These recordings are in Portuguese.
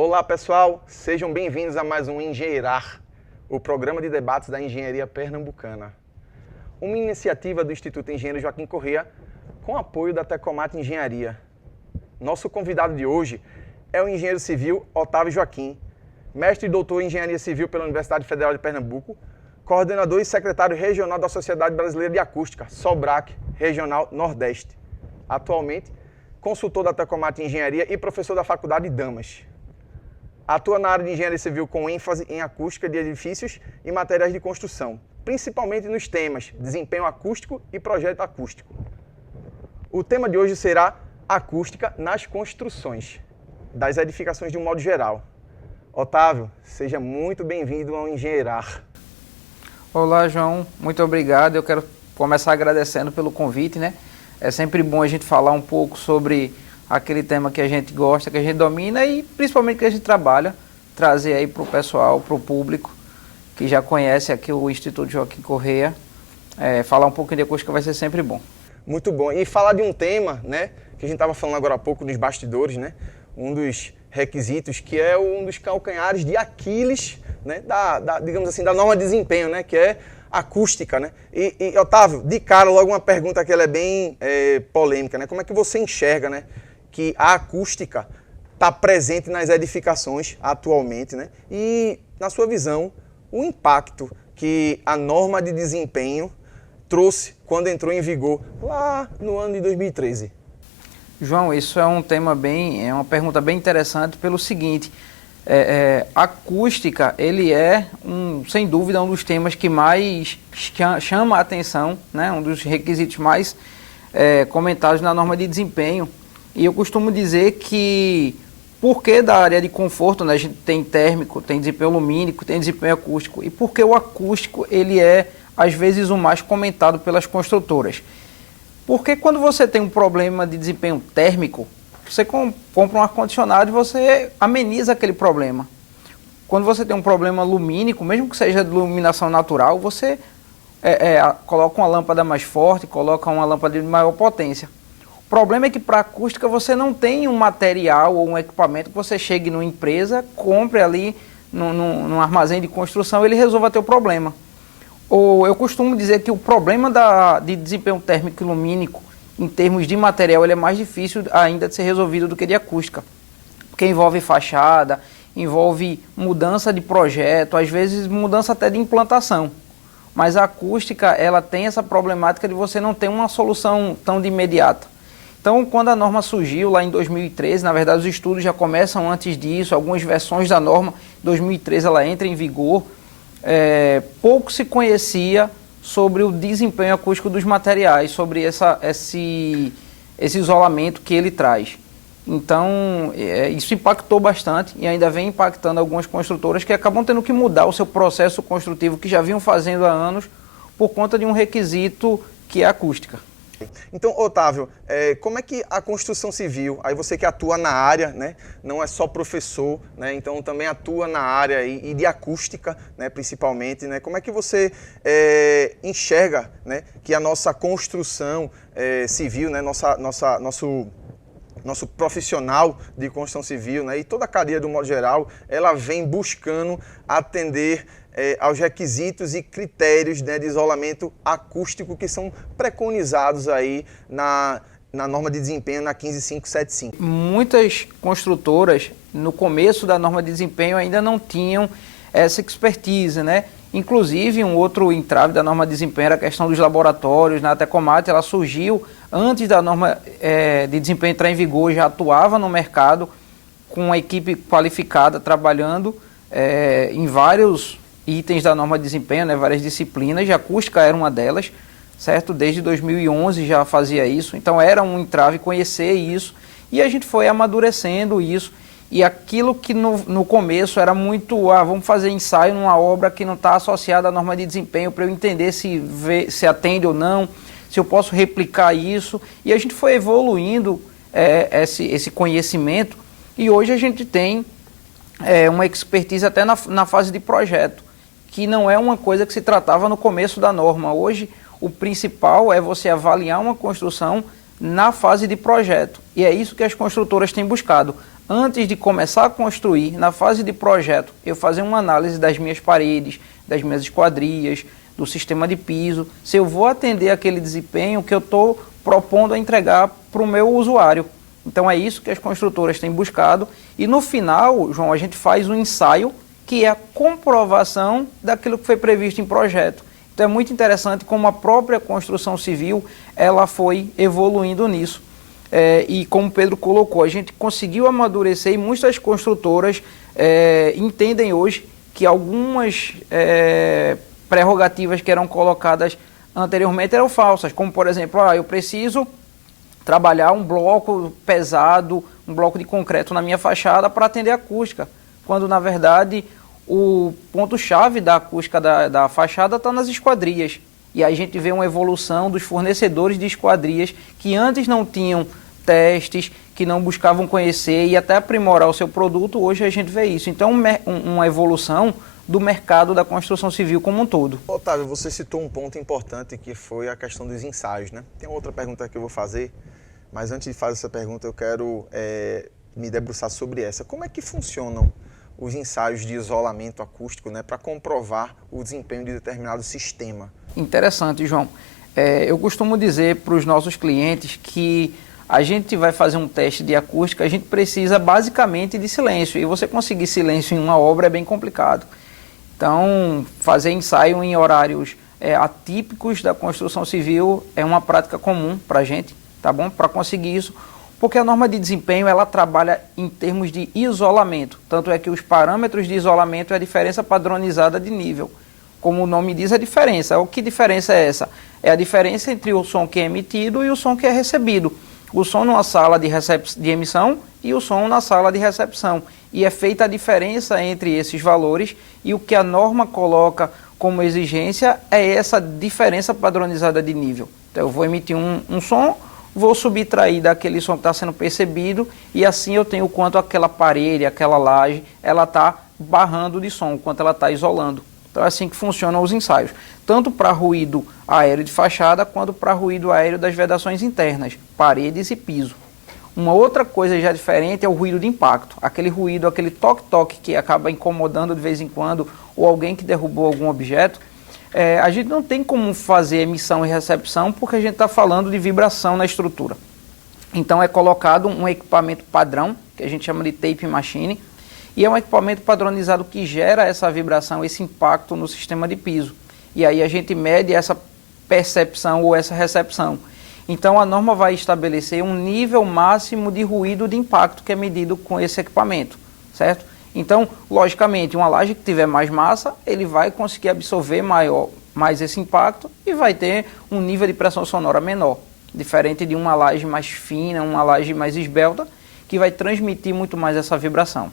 Olá pessoal, sejam bem-vindos a mais um Engenheirar, o programa de debates da engenharia pernambucana. Uma iniciativa do Instituto Engenheiro Joaquim Corrêa com apoio da Tecomate Engenharia. Nosso convidado de hoje é o engenheiro civil Otávio Joaquim, mestre e doutor em Engenharia Civil pela Universidade Federal de Pernambuco, coordenador e secretário regional da Sociedade Brasileira de Acústica, SOBRAC, Regional Nordeste. Atualmente, consultor da Tecomate Engenharia e professor da Faculdade Damas. Atua na área de engenharia civil com ênfase em acústica de edifícios e materiais de construção, principalmente nos temas desempenho acústico e projeto acústico. O tema de hoje será acústica nas construções, das edificações de um modo geral. Otávio, seja muito bem-vindo ao Engenheirar. Olá, João, muito obrigado. Eu quero começar agradecendo pelo convite, né? É sempre bom a gente falar um pouco sobre aquele tema que a gente gosta, que a gente domina e principalmente que a gente trabalha, trazer aí para o pessoal, para o público que já conhece aqui o Instituto Joaquim Corrêa, falar um pouquinho de acústica vai ser sempre bom. Muito bom. E falar de um tema, né, que a gente estava falando agora há pouco nos bastidores, né, um dos requisitos que é um dos calcanhares de Aquiles, né, digamos assim, da norma de desempenho, né, que é acústica, né? E Otávio, de cara, logo uma pergunta que ela é bem polêmica, né? Como é que você enxerga, né, que a acústica está presente nas edificações atualmente, né? E, na sua visão, o impacto que a norma de desempenho trouxe quando entrou em vigor lá no ano de 2013? João, isso é um tema é uma pergunta bem interessante pelo seguinte, acústica, ele é, sem dúvida, um dos temas que mais chama a atenção, né? Um dos requisitos mais comentados na norma de desempenho. E eu costumo dizer que, porque da área de conforto, né, a gente tem térmico, tem desempenho lumínico, tem desempenho acústico, e porque o acústico ele é, às vezes, o mais comentado pelas construtoras. Porque quando você tem um problema de desempenho térmico, você compra um ar-condicionado e você ameniza aquele problema. Quando você tem um problema lumínico, mesmo que seja de iluminação natural, você coloca uma lâmpada mais forte, coloca uma lâmpada de maior potência. O problema é que para acústica você não tem um material ou um equipamento que você chegue numa empresa, compre ali num armazém de construção e ele resolva teu problema. Ou eu costumo dizer que o problema de desempenho térmico e lumínico, em termos de material, ele é mais difícil ainda de ser resolvido do que de acústica. Porque envolve fachada, envolve mudança de projeto, às vezes mudança até de implantação. Mas a acústica, ela tem essa problemática de você não ter uma solução tão de imediata. Então, quando a norma surgiu lá em 2013, na verdade os estudos já começam antes disso, algumas versões da norma, em 2013 ela entra em vigor, pouco se conhecia sobre o desempenho acústico dos materiais, sobre esse isolamento que ele traz. Então, isso impactou bastante e ainda vem impactando algumas construtoras que acabam tendo que mudar o seu processo construtivo que já vinham fazendo há anos por conta de um requisito que é a acústica. Então, Otávio, como é que a construção civil, aí você que atua na área, né, não é só professor, né, então também atua na área e de acústica, né, principalmente, né, como é que você enxerga, né, que a nossa construção civil, né, nosso profissional de construção civil, né, e toda a cadeia do modo geral, ela vem buscando atender aos requisitos e critérios, né, de isolamento acústico que são preconizados aí na norma de desempenho na 15575. Muitas construtoras, no começo da norma de desempenho, ainda não tinham essa expertise, né? Inclusive, um outro entrave da norma de desempenho era a questão dos laboratórios. Na Tecomate, ela surgiu antes da norma de desempenho entrar em vigor, já atuava no mercado com uma equipe qualificada, trabalhando em vários itens da norma de desempenho, né, várias disciplinas, e a acústica era uma delas, certo? Desde 2011 já fazia isso, então era um entrave conhecer isso, e a gente foi amadurecendo isso, e aquilo que no começo era muito, vamos fazer ensaio numa obra que não está associada à norma de desempenho, para eu entender se atende ou não, se eu posso replicar isso, e a gente foi evoluindo esse conhecimento, e hoje a gente tem uma expertise até na fase de projeto, que não é uma coisa que se tratava no começo da norma. Hoje, o principal é você avaliar uma construção na fase de projeto. E é isso que as construtoras têm buscado. antes de começar a construir, na fase de projeto, eu fazer uma análise das minhas paredes, das minhas esquadrias, do sistema de piso, se eu vou atender aquele desempenho que eu estou propondo a entregar para o meu usuário. Então é isso que as construtoras têm buscado e no final, João, a gente faz um ensaio que é a comprovação daquilo que foi previsto em projeto. Então é muito interessante como a própria construção civil ela foi evoluindo nisso. E como o Pedro colocou, a gente conseguiu amadurecer e muitas construtoras entendem hoje que algumas prerrogativas que eram colocadas anteriormente eram falsas, como por exemplo, eu preciso trabalhar um bloco pesado, um bloco de concreto na minha fachada para atender a acústica, quando na verdade o ponto-chave da acústica da fachada está nas esquadrias. E aí a gente vê uma evolução dos fornecedores de esquadrias que antes não tinham testes, que não buscavam conhecer e até aprimorar o seu produto, hoje a gente vê isso. Então, uma evolução do mercado da construção civil como um todo. Otávio, você citou um ponto importante que foi a questão dos ensaios, né? Tem outra pergunta que eu vou fazer, mas antes de fazer essa pergunta eu quero me debruçar sobre essa. Como é que funcionam os ensaios de isolamento acústico, né, para comprovar o desempenho de determinado sistema? Interessante, João. Eu costumo dizer para os nossos clientes que a gente vai fazer um teste de acústica, a gente precisa basicamente de silêncio. E você conseguir silêncio em uma obra é bem complicado. Então, fazer ensaio em horários atípicos da construção civil é uma prática comum para a gente, tá bom? Para conseguir isso, porque a norma de desempenho ela trabalha em termos de isolamento. Tanto é que os parâmetros de isolamento é a diferença padronizada de nível. Como o nome diz, a diferença. Que diferença é essa? É a diferença entre o som que é emitido e o som que é recebido. O som numa sala de emissão e o som na sala de recepção. E é feita a diferença entre esses valores e o que a norma coloca como exigência é essa diferença padronizada de nível. Então eu vou emitir um som, vou subtrair daquele som que está sendo percebido e assim eu tenho o quanto aquela parede, aquela laje, ela está barrando de som, o quanto ela está isolando. Então é assim que funcionam os ensaios, tanto para ruído aéreo de fachada, quanto para ruído aéreo das vedações internas, paredes e piso. Uma outra coisa já diferente é o ruído de impacto, aquele ruído, aquele toque-toque que acaba incomodando de vez em quando, ou alguém que derrubou algum objeto. A gente não tem como fazer emissão e recepção porque a gente está falando de vibração na estrutura. Então é colocado um equipamento padrão, que a gente chama de tape machine, e é um equipamento padronizado que gera essa vibração, esse impacto no sistema de piso. E aí a gente mede essa percepção ou essa recepção. Então a norma vai estabelecer um nível máximo de ruído de impacto que é medido com esse equipamento, certo? Então, logicamente, uma laje que tiver mais massa, ele vai conseguir absorver mais esse impacto e vai ter um nível de pressão sonora menor, diferente de uma laje mais fina, uma laje mais esbelta, que vai transmitir muito mais essa vibração.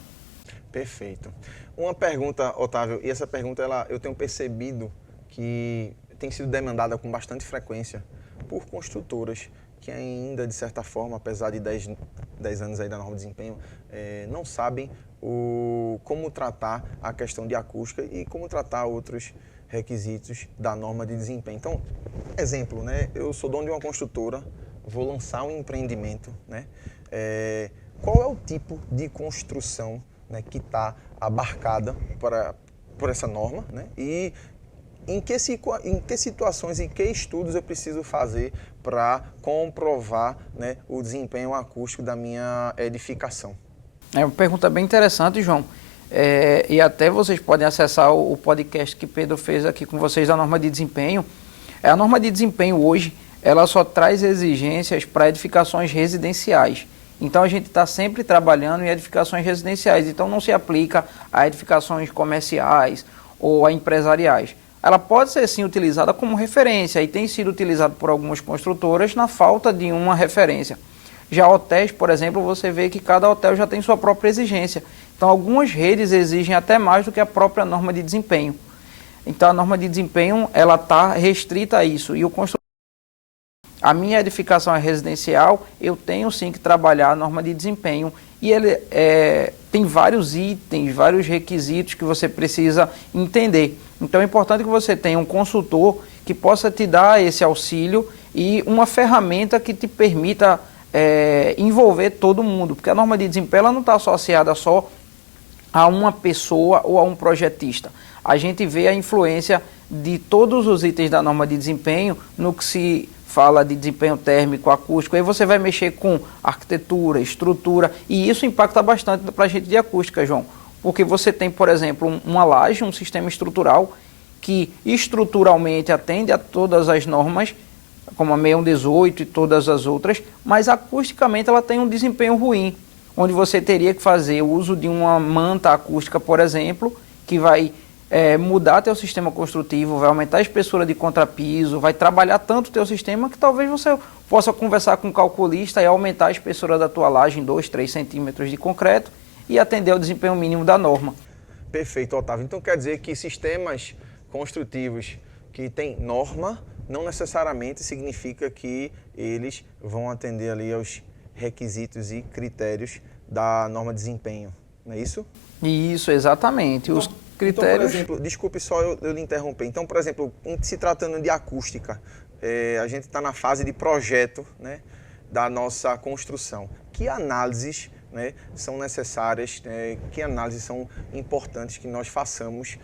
Perfeito. Uma pergunta, Otávio, e essa pergunta eu tenho percebido que tem sido demandada com bastante frequência por construtoras que ainda, de certa forma, apesar de 10 anos aí da norma de desempenho, não sabem como tratar a questão de acústica e como tratar outros requisitos da norma de desempenho. Então, exemplo, né? Eu sou dono de uma construtora, vou lançar um empreendimento, né? Qual é o tipo de construção, né, que está abarcada por essa norma, né? E em que situações, em que estudos eu preciso fazer para comprovar, né, o desempenho acústico da minha edificação? É uma pergunta bem interessante, João. E até vocês podem acessar o podcast que Pedro fez aqui com vocês da norma de desempenho. A norma de desempenho hoje, ela só traz exigências para edificações residenciais. Então a gente está sempre trabalhando em edificações residenciais, então não se aplica a edificações comerciais ou a empresariais. Ela pode ser sim utilizada como referência e tem sido utilizada por algumas construtoras na falta de uma referência. Já hotéis, por exemplo, você vê que cada hotel já tem sua própria exigência. Então algumas redes exigem até mais do que a própria norma de desempenho. Então a norma de desempenho ela está restrita a isso e o construtor, a minha edificação é residencial, eu tenho sim que trabalhar a norma de desempenho e ele tem vários itens, vários requisitos que você precisa entender. Então é importante que você tenha um consultor que possa te dar esse auxílio e uma ferramenta que te permita envolver todo mundo, porque a norma de desempenho ela não está associada só a uma pessoa ou a um projetista. A gente vê a influência de todos os itens da norma de desempenho no que se fala de desempenho térmico, acústico. Aí você vai mexer com arquitetura, estrutura, e isso impacta bastante para a gente de acústica, João. Porque você tem, por exemplo, uma laje, um sistema estrutural que estruturalmente atende a todas as normas, como a 6118 e todas as outras, mas acusticamente ela tem um desempenho ruim, onde você teria que fazer o uso de uma manta acústica, por exemplo, que vai mudar teu sistema construtivo, vai aumentar a espessura de contrapiso, vai trabalhar tanto o teu sistema que talvez você possa conversar com um calculista e aumentar a espessura da tua laje em 2, 3 centímetros de concreto e atender ao desempenho mínimo da norma. Perfeito, Otávio. Então quer dizer que sistemas construtivos que têm norma não necessariamente significa que eles vão atender ali aos requisitos e critérios da norma de desempenho, não é isso? Isso, exatamente. Os critérios... Então, por exemplo, desculpe só eu lhe interromper. Então, por exemplo, se tratando de acústica, a gente está na fase de projeto, né, da nossa construção. Que análises, né, são necessárias, que análises são importantes que nós façamos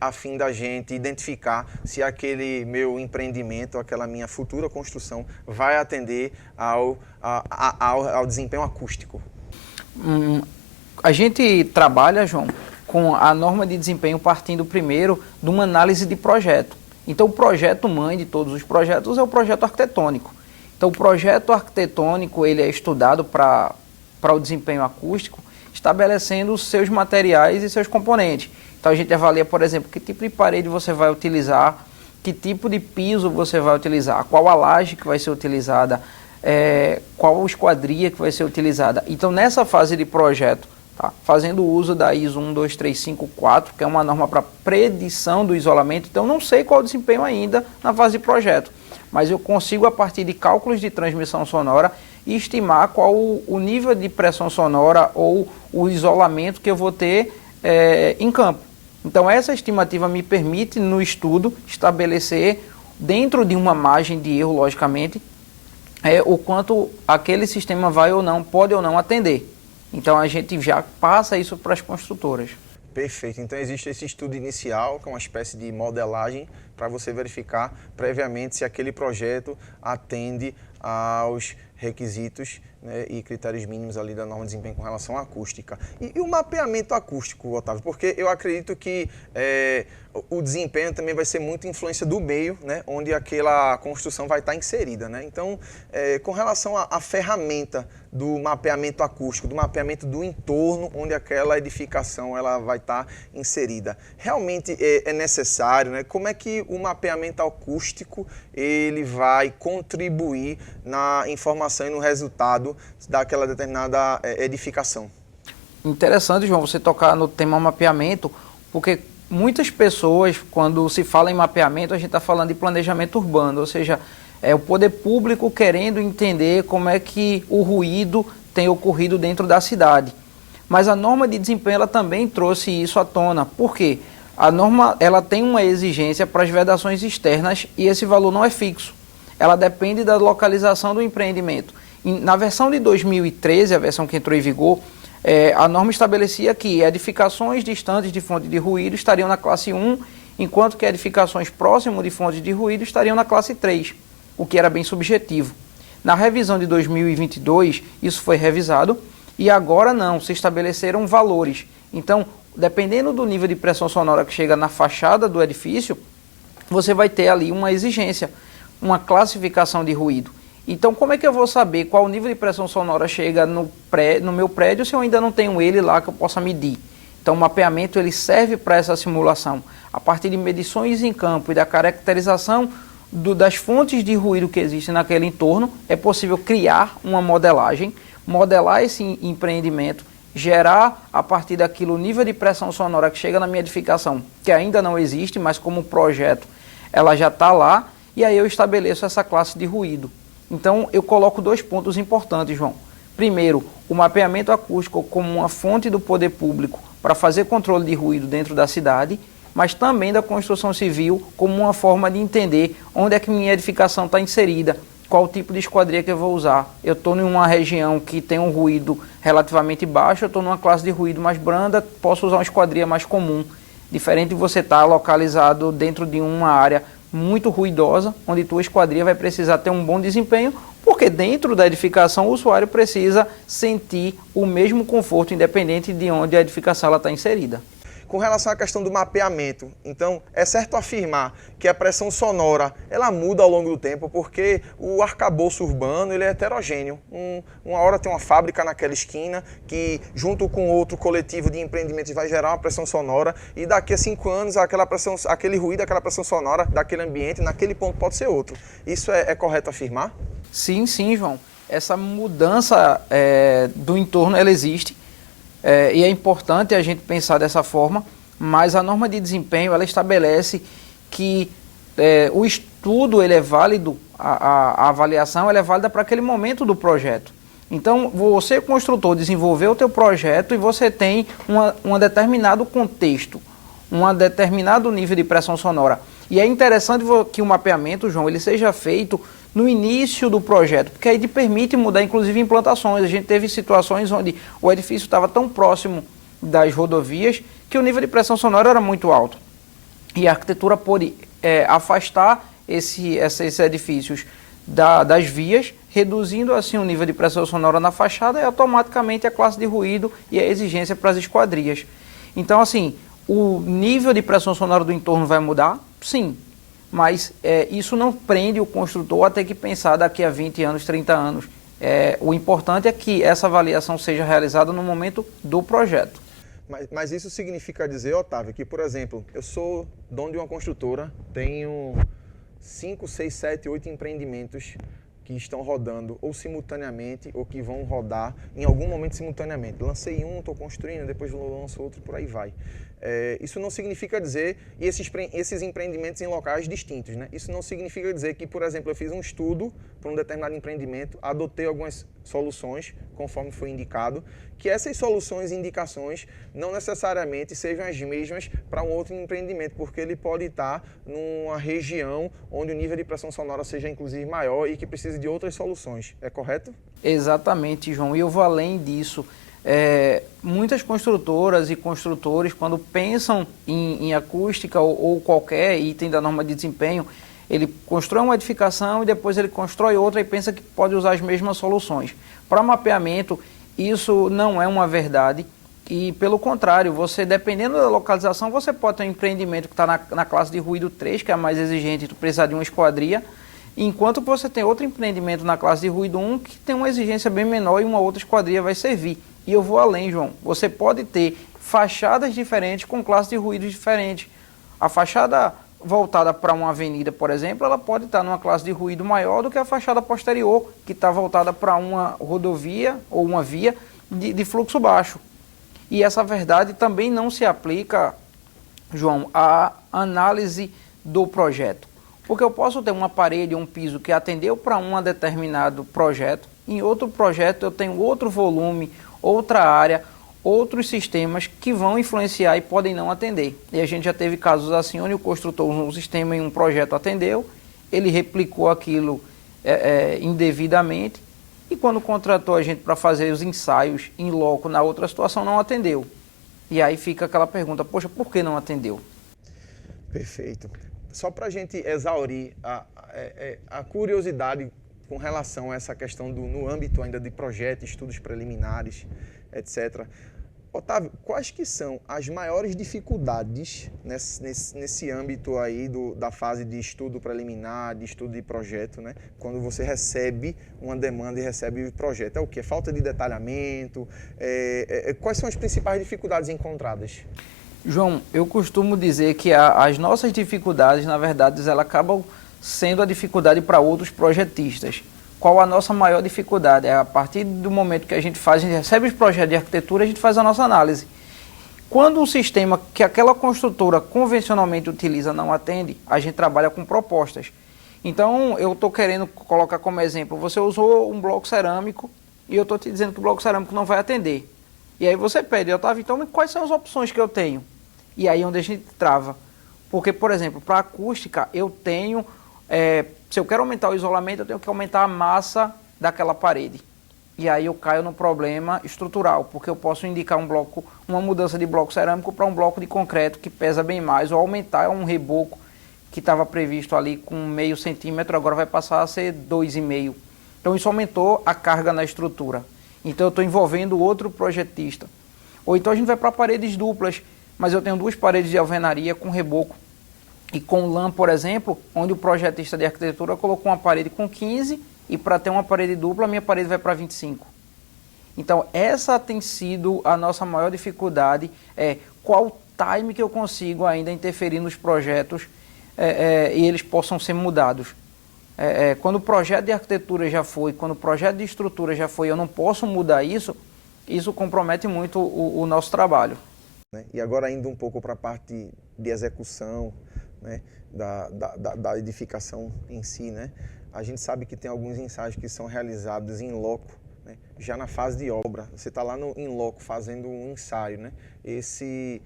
a fim da gente identificar se aquele meu empreendimento, aquela minha futura construção vai atender ao desempenho acústico? A gente trabalha, João, com a norma de desempenho partindo primeiro de uma análise de projeto. Então, o projeto mãe de todos os projetos é o projeto arquitetônico. Então, o projeto arquitetônico ele é estudado para o desempenho acústico, estabelecendo os seus materiais e seus componentes. Então, a gente avalia, por exemplo, que tipo de parede você vai utilizar, que tipo de piso você vai utilizar, qual a laje que vai ser utilizada, qual a esquadria que vai ser utilizada. Então, nessa fase de projeto, tá, fazendo uso da ISO 12354, que é uma norma para predição do isolamento, então não sei qual o desempenho ainda na fase de projeto, mas eu consigo, a partir de cálculos de transmissão sonora, estimar qual o nível de pressão sonora ou o isolamento que eu vou ter em campo. Então, essa estimativa me permite, no estudo, estabelecer, dentro de uma margem de erro, logicamente, o quanto aquele sistema vai ou não, pode ou não atender. Então, a gente já passa isso para as construtoras. Perfeito. Então, existe esse estudo inicial, que é uma espécie de modelagem, para você verificar previamente se aquele projeto atende aos requisitos, né, e critérios mínimos ali da norma de desempenho com relação à acústica. E o mapeamento acústico, Otávio? Porque eu acredito que o desempenho também vai ser muito influência do meio, né, onde aquela construção vai estar inserida, né? Então, com relação à ferramenta do mapeamento acústico, do mapeamento do entorno onde aquela edificação ela vai estar inserida, realmente é necessário, né? Como é que o mapeamento acústico ele vai contribuir na informação e no resultado daquela determinada edificação? Interessante, João, você tocar no tema mapeamento, porque muitas pessoas, quando se fala em mapeamento, a gente está falando de planejamento urbano, ou seja, é o poder público querendo entender como é que o ruído tem ocorrido dentro da cidade. Mas a norma de desempenho ela também trouxe isso à tona. Por quê? A norma ela tem uma exigência para as vedações externas e esse valor não é fixo. Ela depende da localização do empreendimento. Na versão de 2013, a versão que entrou em vigor, a norma estabelecia que edificações distantes de fonte de ruído estariam na classe 1, enquanto que edificações próximas de fontes de ruído estariam na classe 3, o que era bem subjetivo. Na revisão de 2022, isso foi revisado e agora não, se estabeleceram valores. Então, dependendo do nível de pressão sonora que chega na fachada do edifício, você vai ter ali uma exigência, uma classificação de ruído. Então, como é que eu vou saber qual nível de pressão sonora chega no meu prédio se eu ainda não tenho ele lá que eu possa medir? Então, o mapeamento ele serve para essa simulação. A partir de medições em campo e da caracterização das fontes de ruído que existem naquele entorno, é possível criar uma modelagem, modelar esse empreendimento, gerar a partir daquilo o nível de pressão sonora que chega na minha edificação, que ainda não existe, mas como projeto ela já está lá, e aí eu estabeleço essa classe de ruído. Então, eu coloco 2 pontos importantes, João. Primeiro, o mapeamento acústico como uma fonte do poder público para fazer controle de ruído dentro da cidade, mas também da construção civil como uma forma de entender onde é que minha edificação está inserida, qual tipo de esquadria que eu vou usar. Eu estou em uma região que tem um ruído relativamente baixo, eu estou numa classe de ruído mais branda, posso usar uma esquadria mais comum. Diferente de você estar localizado dentro de uma área muito ruidosa, onde tua esquadria vai precisar ter um bom desempenho, porque dentro da edificação o usuário precisa sentir o mesmo conforto, independente de onde a edificação está inserida. Com relação à questão do mapeamento, então, é certo afirmar que a pressão sonora ela muda ao longo do tempo, porque o arcabouço urbano ele é heterogêneo. Uma hora tem uma fábrica naquela esquina que, junto com outro coletivo de empreendimentos, vai gerar uma pressão sonora, e daqui a 5 anos aquele ruído, aquela pressão sonora daquele ambiente, naquele ponto pode ser outro. Isso é correto afirmar? Sim, João. Essa mudança do entorno ela existe. E é importante a gente pensar dessa forma, mas a norma de desempenho ela estabelece que o estudo ele é válido, a avaliação ela é válida para aquele momento do projeto. Então, você, construtor, desenvolveu o teu projeto e você tem um determinado contexto, um determinado nível de pressão sonora. E é interessante que o mapeamento, João, ele seja feito no início do projeto, porque aí te permite mudar, inclusive, implantações. A gente teve situações onde o edifício estava tão próximo das rodovias que o nível de pressão sonora era muito alto. E a arquitetura pôde afastar esses edifícios das vias, reduzindo assim o nível de pressão sonora na fachada e automaticamente a classe de ruído e a exigência para as esquadrias. Então, assim, o nível de pressão sonora do entorno vai mudar? Sim. Mas isso não prende o construtor a ter que pensar daqui a 20 anos, 30 anos. O importante é que essa avaliação seja realizada no momento do projeto. Mas isso significa dizer, Otávio, que, por exemplo, eu sou dono de uma construtora, tenho 5, 6, 7, 8 empreendimentos que estão rodando ou simultaneamente ou que vão rodar em algum momento simultaneamente. Lancei um, estou construindo, depois lanço outro, por aí vai. Isso não significa dizer, e esses empreendimentos em locais distintos, né? Isso não significa dizer que, por exemplo, eu fiz um estudo para um determinado empreendimento, adotei algumas soluções, conforme foi indicado, que essas soluções e indicações não necessariamente sejam as mesmas para um outro empreendimento, porque ele pode estar numa região onde o nível de pressão sonora seja inclusive maior e que precise de outras soluções. É correto? Exatamente, João. E eu vou além disso. Muitas construtoras e construtores, quando pensam em acústica ou qualquer item da norma de desempenho, ele constrói uma edificação e depois ele constrói outra e pensa que pode usar as mesmas soluções. Para mapeamento, isso não é uma verdade e, pelo contrário, você, dependendo da localização, você pode ter um empreendimento que está na classe de ruído 3, que é a mais exigente, tu precisa de uma esquadria, enquanto você tem outro empreendimento na classe de ruído 1 que tem uma exigência bem menor e uma outra esquadria vai servir. E eu vou além, João. Você pode ter fachadas diferentes com classes de ruídos diferentes. A fachada voltada para uma avenida, por exemplo, ela pode estar numa classe de ruído maior do que a fachada posterior, que está voltada para uma rodovia ou uma via de fluxo baixo. E essa verdade também não se aplica, João, à análise do projeto. Porque eu posso ter uma parede, um piso que atendeu para um determinado projeto, em outro projeto eu tenho outro volume, outra área, outros sistemas que vão influenciar e podem não atender. E a gente já teve casos assim, onde o construtor usou um sistema em um projeto atendeu, ele replicou aquilo indevidamente, e quando contratou a gente para fazer os ensaios em loco na outra situação, não atendeu. E aí fica aquela pergunta, poxa, por que não atendeu? Perfeito. Só para a gente exaurir a curiosidade com relação a essa questão no âmbito ainda de projetos, estudos preliminares, etc. Otávio, quais que são as maiores dificuldades nesse âmbito aí da fase de estudo preliminar, de estudo de projeto, né? Quando você recebe uma demanda e recebe o projeto? É o quê? Falta de detalhamento? Quais são as principais dificuldades encontradas? João, eu costumo dizer que as nossas dificuldades, na verdade, elas acabam sendo a dificuldade para outros projetistas. Qual a nossa maior dificuldade? É a partir do momento que a gente recebe os projetos de arquitetura, a gente faz a nossa análise. Quando o sistema que aquela construtora convencionalmente utiliza não atende, a gente trabalha com propostas. Então, eu estou querendo colocar como exemplo, você usou um bloco cerâmico e eu estou te dizendo que o bloco cerâmico não vai atender. E aí você pede, Otávio, então quais são as opções que eu tenho? E aí é onde a gente trava. Porque, por exemplo, para acústica, eu tenho se eu quero aumentar o isolamento, eu tenho que aumentar a massa daquela parede. E aí eu caio no problema estrutural, porque eu posso indicar uma mudança de bloco cerâmico para um bloco de concreto que pesa bem mais, ou aumentar um reboco que estava previsto ali com 0,5 centímetro, agora vai passar a ser 2,5. Então isso aumentou a carga na estrutura. Então eu estou envolvendo outro projetista. Ou então a gente vai para paredes duplas, mas eu tenho 2 paredes de alvenaria com reboco. E com lã, por exemplo, onde o projetista de arquitetura colocou uma parede com 15 e para ter uma parede dupla, a minha parede vai para 25. Então, essa tem sido a nossa maior dificuldade, qual time que eu consigo ainda interferir nos projetos e eles possam ser mudados. Quando o projeto de arquitetura já foi, quando o projeto de estrutura já foi, eu não posso mudar isso, isso compromete muito o nosso trabalho. E agora indo um pouco para a parte de execução, né, da edificação em si, né? A gente sabe que tem alguns ensaios que são realizados em loco, né, já na fase de obra. Você está lá em loco fazendo um ensaio, né? Esse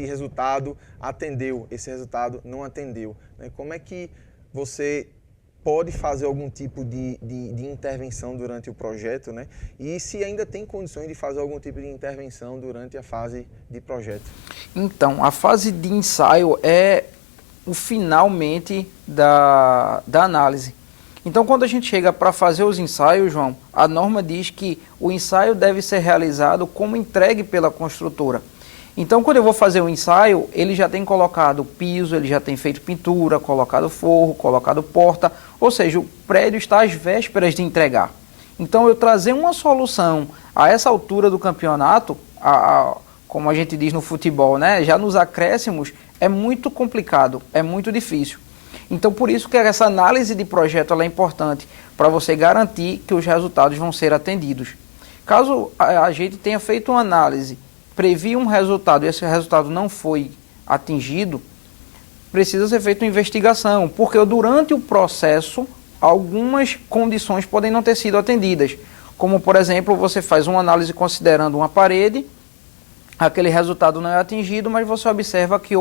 resultado atendeu, esse resultado não atendeu, né? Como é que você pode fazer algum tipo de intervenção durante o projeto, né? E se ainda tem condições de fazer algum tipo de intervenção durante a fase de projeto? Então, a fase de ensaio é o finalmente da análise. Então, quando a gente chega para fazer os ensaios, João, a norma diz que o ensaio deve ser realizado como entregue pela construtora. Então, quando eu vou fazer o ensaio, ele já tem colocado piso, ele já tem feito pintura, colocado forro, colocado porta, ou seja, o prédio está às vésperas de entregar. Então, eu trazer uma solução a essa altura do campeonato, como a gente diz no futebol, né, já nos acréscimos, é muito complicado, é muito difícil. Então, por isso que essa análise de projeto ela é importante, para você garantir que os resultados vão ser atendidos. Caso a gente tenha feito uma análise, previ um resultado e esse resultado não foi atingido, precisa ser feita uma investigação, porque durante o processo, algumas condições podem não ter sido atendidas. Como, por exemplo, você faz uma análise considerando uma parede, aquele resultado não é atingido, mas você observa que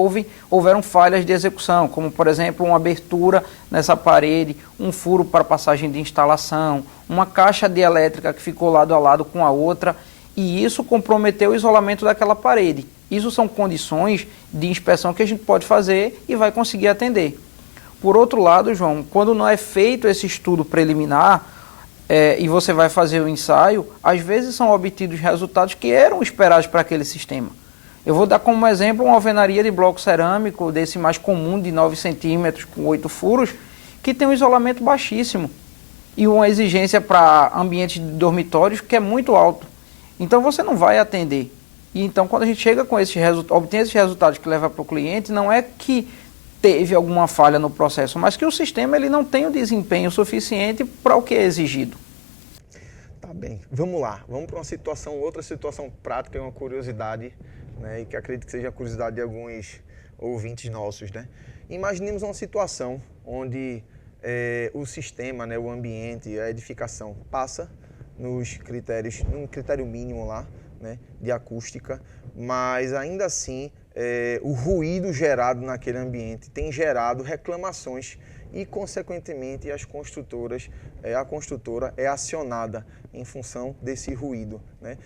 houveram falhas de execução, como, por exemplo, uma abertura nessa parede, um furo para passagem de instalação, uma caixa de elétrica que ficou lado a lado com a outra, e isso comprometeu o isolamento daquela parede. Isso são condições de inspeção que a gente pode fazer e vai conseguir atender. Por outro lado, João, quando não é feito esse estudo preliminar, e você vai fazer o ensaio, às vezes são obtidos resultados que eram esperados para aquele sistema. Eu vou dar como exemplo uma alvenaria de bloco cerâmico, desse mais comum, de 9 centímetros, com 8 furos, que tem um isolamento baixíssimo e uma exigência para ambientes de dormitórios que é muito alto. Então você não vai atender. E então quando a gente chega com esses resultados, obtém esses resultados que leva para o cliente, não é que teve alguma falha no processo, mas que o sistema ele não tem o desempenho suficiente para o que é exigido. Tá bem, vamos lá, vamos para outra situação prática e uma curiosidade, né, e que acredito que seja a curiosidade de alguns ouvintes nossos, né? Imaginemos uma situação onde o sistema, né, o ambiente, a edificação passa nos critérios, num critério mínimo lá, né, de acústica, mas ainda assim o ruído gerado naquele ambiente tem gerado reclamações e, consequentemente, a construtora é acionada em função desse ruído, né?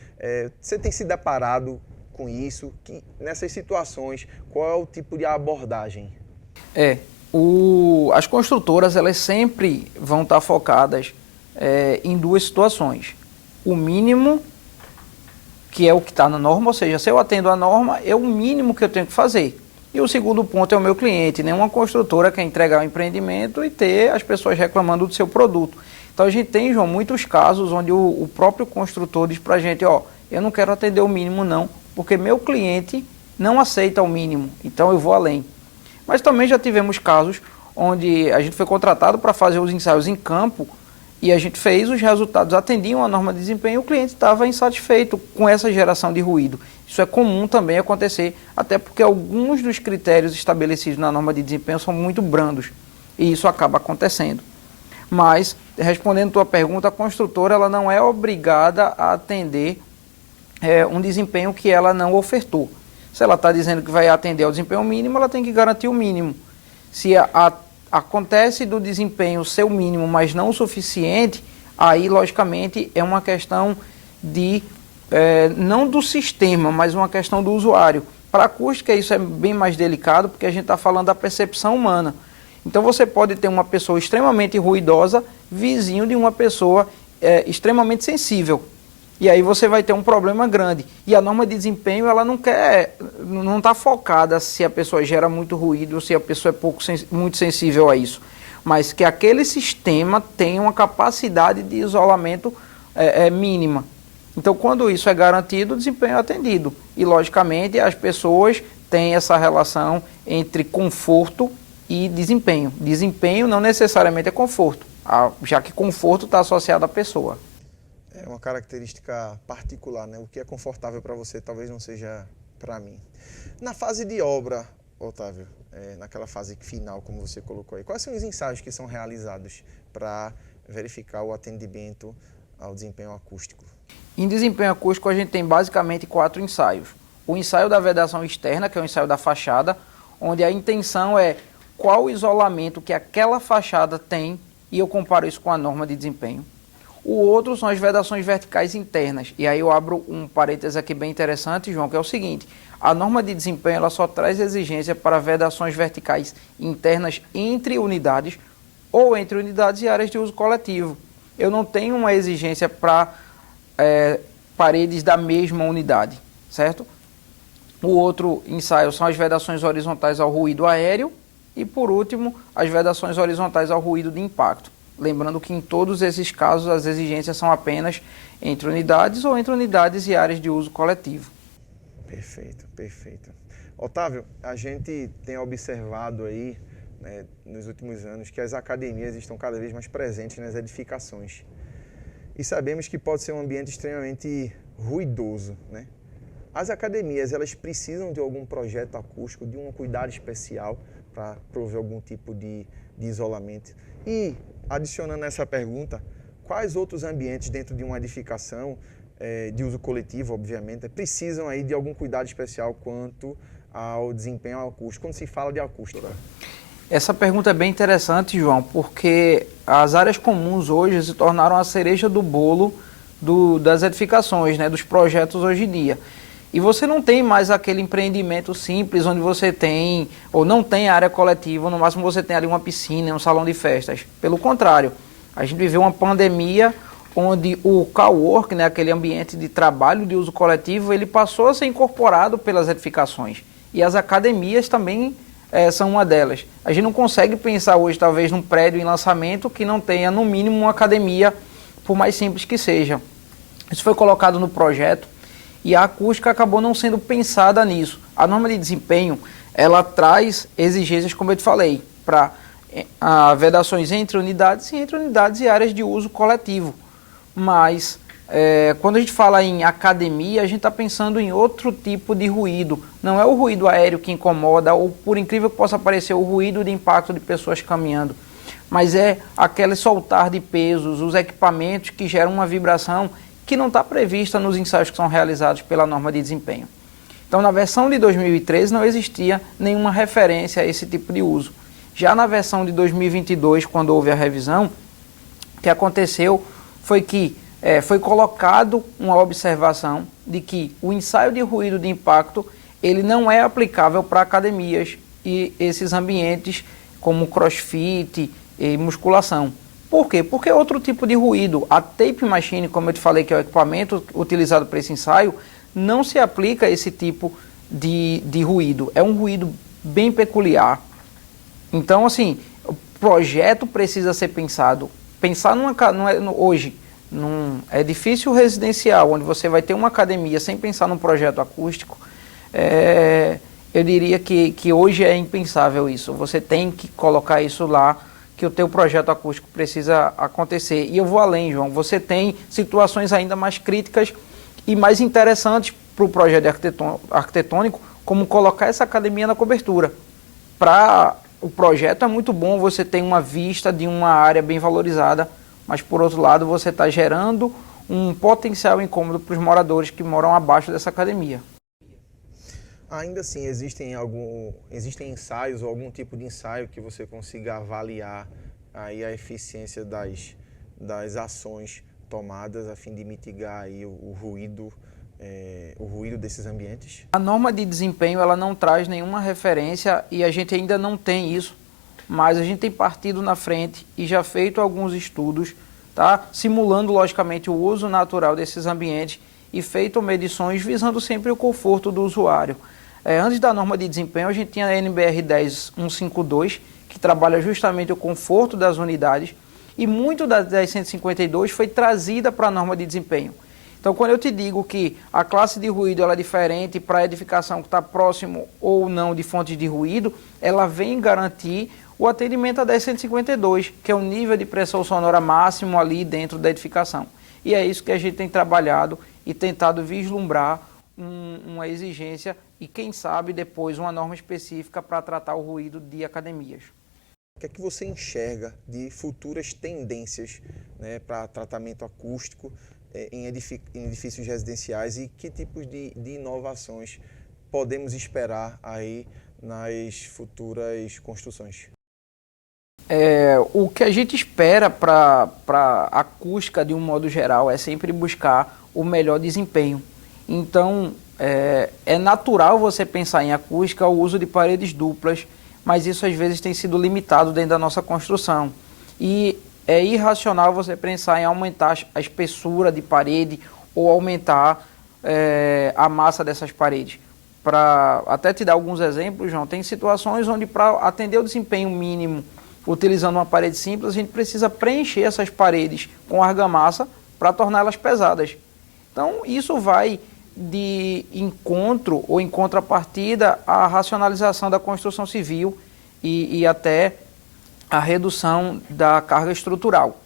Você tem se deparado com isso? Nessas situações, qual é o tipo de abordagem? As construtoras elas sempre vão estar focadas em duas situações. O mínimo, que é o que está na norma, ou seja, se eu atendo a norma, é o mínimo que eu tenho que fazer. E o segundo ponto é o meu cliente. Nenhuma construtora quer entregar o empreendimento e ter as pessoas reclamando do seu produto. Então a gente tem, João, muitos casos onde o próprio construtor diz para a gente, eu não quero atender o mínimo não, porque meu cliente não aceita o mínimo, então eu vou além. Mas também já tivemos casos onde a gente foi contratado para fazer os ensaios em campo e a gente fez, os resultados atendiam a norma de desempenho e o cliente estava insatisfeito com essa geração de ruído. Isso é comum também acontecer, até porque alguns dos critérios estabelecidos na norma de desempenho são muito brandos e isso acaba acontecendo. Mas, respondendo a tua pergunta, a construtora ela não é obrigada a atender um desempenho que ela não ofertou. Se ela está dizendo que vai atender ao desempenho mínimo, ela tem que garantir o mínimo. Se acontece do desempenho ser o mínimo, mas não o suficiente, aí, logicamente, é uma questão de, não do sistema, mas uma questão do usuário. Para a acústica, isso é bem mais delicado, porque a gente está falando da percepção humana. Então, você pode ter uma pessoa extremamente ruidosa, vizinho de uma pessoa extremamente sensível. E aí você vai ter um problema grande. E a norma de desempenho, ela não está focada se a pessoa gera muito ruído ou se a pessoa é muito sensível a isso. Mas que aquele sistema tem uma capacidade de isolamento mínima. Então, quando isso é garantido, o desempenho é atendido. E, logicamente, as pessoas têm essa relação entre conforto e desempenho. Desempenho não necessariamente é conforto, já que conforto está associado à pessoa. É uma característica particular, né? O que é confortável para você talvez não seja para mim. Na fase de obra, Otávio, naquela fase final, como você colocou aí, quais são os ensaios que são realizados para verificar o atendimento ao desempenho acústico? Em desempenho acústico, a gente tem basicamente 4 ensaios. O ensaio da vedação externa, que é o ensaio da fachada, onde a intenção é qual o isolamento que aquela fachada tem, e eu comparo isso com a norma de desempenho. O outro são as vedações verticais internas. E aí eu abro um parênteses aqui bem interessante, João, que é o seguinte: a norma de desempenho ela só traz exigência para vedações verticais internas entre unidades ou entre unidades e áreas de uso coletivo. Eu não tenho uma exigência para paredes da mesma unidade, certo? O outro ensaio são as vedações horizontais ao ruído aéreo e, por último, as vedações horizontais ao ruído de impacto. Lembrando que em todos esses casos as exigências são apenas entre unidades ou entre unidades e áreas de uso coletivo. Perfeito, perfeito. Otávio, a gente tem observado aí, né, nos últimos anos, que as academias estão cada vez mais presentes nas edificações. E sabemos que pode ser um ambiente extremamente ruidoso, né? As academias, elas precisam de algum projeto acústico, de um cuidado especial para prover algum tipo de isolamento. E, adicionando essa pergunta, quais outros ambientes dentro de uma edificação, de uso coletivo, obviamente, precisam aí de algum cuidado especial quanto ao desempenho acústico, quando se fala de acústica? Essa pergunta é bem interessante, João, porque as áreas comuns hoje se tornaram a cereja do bolo das edificações, né, dos projetos hoje em dia. E você não tem mais aquele empreendimento simples onde você tem, ou não tem área coletiva, no máximo você tem ali uma piscina, um salão de festas. Pelo contrário, a gente viveu uma pandemia onde o cowork, né, aquele ambiente de trabalho de uso coletivo, ele passou a ser incorporado pelas edificações. E as academias também são uma delas. A gente não consegue pensar hoje, talvez, num prédio em lançamento que não tenha, no mínimo, uma academia, por mais simples que seja. Isso foi colocado no projeto e a acústica acabou não sendo pensada nisso. A norma de desempenho, ela traz exigências, como eu te falei, para vedações entre unidades e áreas de uso coletivo. Mas, quando a gente fala em academia, a gente está pensando em outro tipo de ruído. Não é o ruído aéreo que incomoda, ou por incrível que possa parecer, o ruído de impacto de pessoas caminhando. Mas é aquele soltar de pesos, os equipamentos que geram uma vibração que não está prevista nos ensaios que são realizados pela norma de desempenho. Então, na versão de 2013 não existia nenhuma referência a esse tipo de uso. Já na versão de 2022, quando houve a revisão, o que aconteceu foi que foi colocado uma observação de que o ensaio de ruído de impacto ele não é aplicável para academias e esses ambientes como crossfit e musculação. Por quê? Porque é outro tipo de ruído. A tape machine, como eu te falei, que é o equipamento utilizado para esse ensaio, não se aplica a esse tipo de ruído. É um ruído bem peculiar. Então, assim, o projeto precisa ser pensado. Pensar hoje, é difícil residencial, onde você vai ter uma academia sem pensar num projeto acústico, eu diria que hoje é impensável isso. Você tem que colocar isso lá, que o teu projeto acústico precisa acontecer. E eu vou além, João. Você tem situações ainda mais críticas e mais interessantes para o projeto arquitetônico, como colocar essa academia na cobertura. Para o projeto é muito bom, você tem uma vista de uma área bem valorizada, mas por outro lado você está gerando um potencial incômodo para os moradores que moram abaixo dessa academia. Ainda assim, existem ensaios ou algum tipo de ensaio que você consiga avaliar aí a eficiência das ações tomadas a fim de mitigar aí o ruído desses ambientes? A norma de desempenho ela não traz nenhuma referência e a gente ainda não tem isso, mas a gente tem partido na frente e já feito alguns estudos, tá? Simulando logicamente o uso natural desses ambientes e feito medições visando sempre o conforto do usuário. Antes da norma de desempenho, a gente tinha a NBR 10152, que trabalha justamente o conforto das unidades, e muito da 10152 foi trazida para a norma de desempenho. Então, quando eu te digo que a classe de ruído ela é diferente para a edificação que está próximo ou não de fontes de ruído, ela vem garantir o atendimento a 10152, que é o nível de pressão sonora máximo ali dentro da edificação. E é isso que a gente tem trabalhado e tentado vislumbrar uma exigência e, quem sabe, depois uma norma específica para tratar o ruído de academias. O que é que você enxerga de futuras tendências, né, para tratamento acústico em edifícios residenciais e que tipos de inovações podemos esperar aí nas futuras construções? O que a gente espera para a acústica, de um modo geral, é sempre buscar o melhor desempenho. Então, é natural você pensar em acústica o uso de paredes duplas, mas isso às vezes tem sido limitado dentro da nossa construção. E é irracional você pensar em aumentar a espessura de parede ou aumentar a massa dessas paredes. Para até te dar alguns exemplos, João, tem situações onde para atender o desempenho mínimo utilizando uma parede simples, a gente precisa preencher essas paredes com argamassa para torná-las pesadas. Então, isso vai de encontro ou em contrapartida à racionalização da construção civil e até a redução da carga estrutural.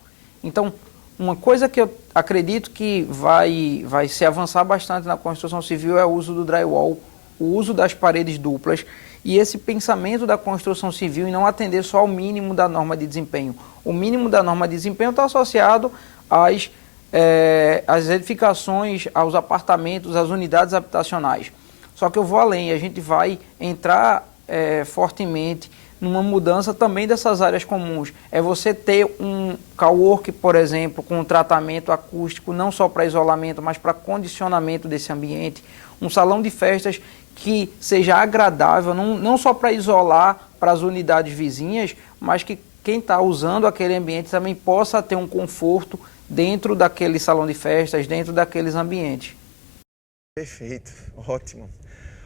Então, uma coisa que eu acredito que vai se avançar bastante na construção civil é o uso do drywall, o uso das paredes duplas e esse pensamento da construção civil e não atender só ao mínimo da norma de desempenho. O mínimo da norma de desempenho está associado às edificações, aos apartamentos, às unidades habitacionais. Só que eu vou além, a gente vai entrar fortemente numa mudança também dessas áreas comuns. É você ter um cowork, por exemplo, com um tratamento acústico, não só para isolamento, mas para condicionamento desse ambiente. Um salão de festas que seja agradável, não só para isolar para as unidades vizinhas, mas que quem está usando aquele ambiente também possa ter um conforto dentro daquele salão de festas, dentro daqueles ambientes. Perfeito, ótimo.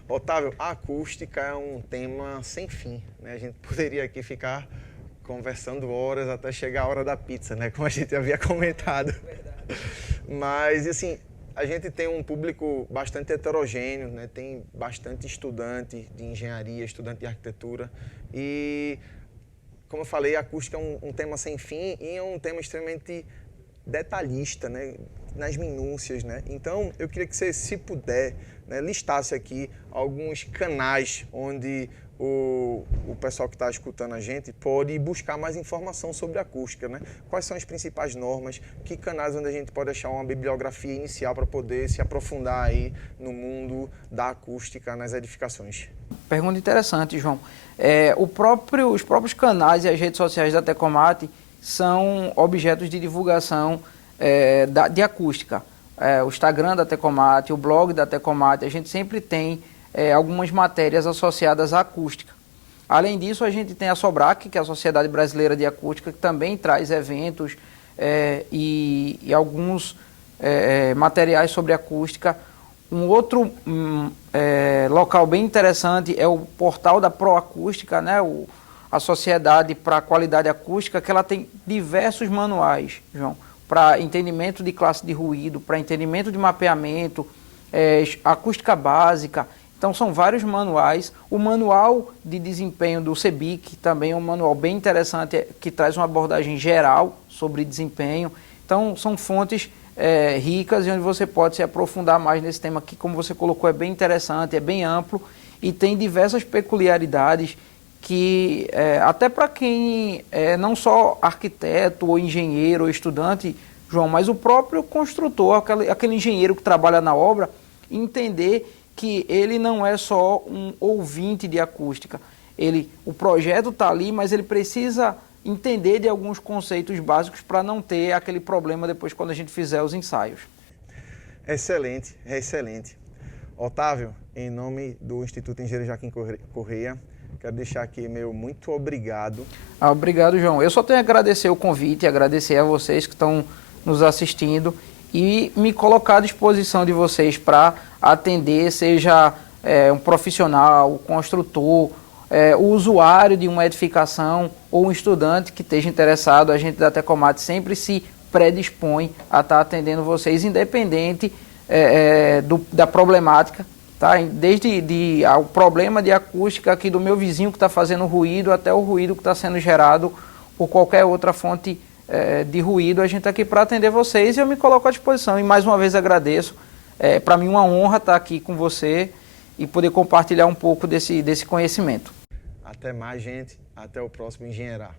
Otávio, a acústica é um tema sem fim, né? A gente poderia aqui ficar conversando horas até chegar a hora da pizza, né? Como a gente havia comentado. Mas, assim, a gente tem um público bastante heterogêneo, né? Tem bastante estudante de engenharia, estudante de arquitetura e, como eu falei, a acústica é um tema sem fim e é um tema extremamente detalhista, né? Nas minúcias, né? Então, eu queria que você, se puder, né, listasse aqui alguns canais onde o pessoal que está escutando a gente pode buscar mais informação sobre acústica, né? Quais são as principais normas, que canais onde a gente pode achar uma bibliografia inicial para poder se aprofundar aí no mundo da acústica nas edificações. Pergunta interessante, João. Os próprios canais e as redes sociais da Tecomate são objetos de divulgação de acústica. O Instagram da Tecomate, o blog da Tecomate, a gente sempre tem algumas matérias associadas à acústica. Além disso, a gente tem a SOBRAC, que é a Sociedade Brasileira de Acústica, que também traz eventos e alguns materiais sobre acústica. Um outro local bem interessante é o portal da Proacústica, né? A Sociedade para a Qualidade Acústica, que ela tem diversos manuais, João, para entendimento de classe de ruído, para entendimento de mapeamento, acústica básica. Então, são vários manuais. O manual de desempenho do CEBIC também é um manual bem interessante, que traz uma abordagem geral sobre desempenho. Então, são fontes ricas e onde você pode se aprofundar mais nesse tema que, como você colocou, é bem interessante, é bem amplo e tem diversas peculiaridades que, até para quem é não só arquiteto ou engenheiro ou estudante, João, mas o próprio construtor, aquele engenheiro que trabalha na obra, entender que ele não é só um ouvinte de acústica. O projeto está ali, mas ele precisa entender de alguns conceitos básicos para não ter aquele problema depois quando a gente fizer os ensaios. Excelente, excelente. Otávio, em nome do Instituto Engenheiro Joaquim Correia, quero deixar aqui meu muito obrigado. Obrigado, João. Eu só tenho a agradecer o convite, agradecer a vocês que estão nos assistindo e me colocar à disposição de vocês para atender, seja um profissional, construtor, o usuário de uma edificação ou um estudante que esteja interessado. A gente da Tecomate sempre se predispõe a estar atendendo vocês, independente da problemática, tá? Desde o problema de acústica aqui do meu vizinho que está fazendo ruído, até o ruído que está sendo gerado por qualquer outra fonte de ruído. A gente está aqui para atender vocês e eu me coloco à disposição. E mais uma vez agradeço. Para mim uma honra estar aqui com você e poder compartilhar um pouco desse conhecimento. Até mais, gente. Até o próximo Engenheirar.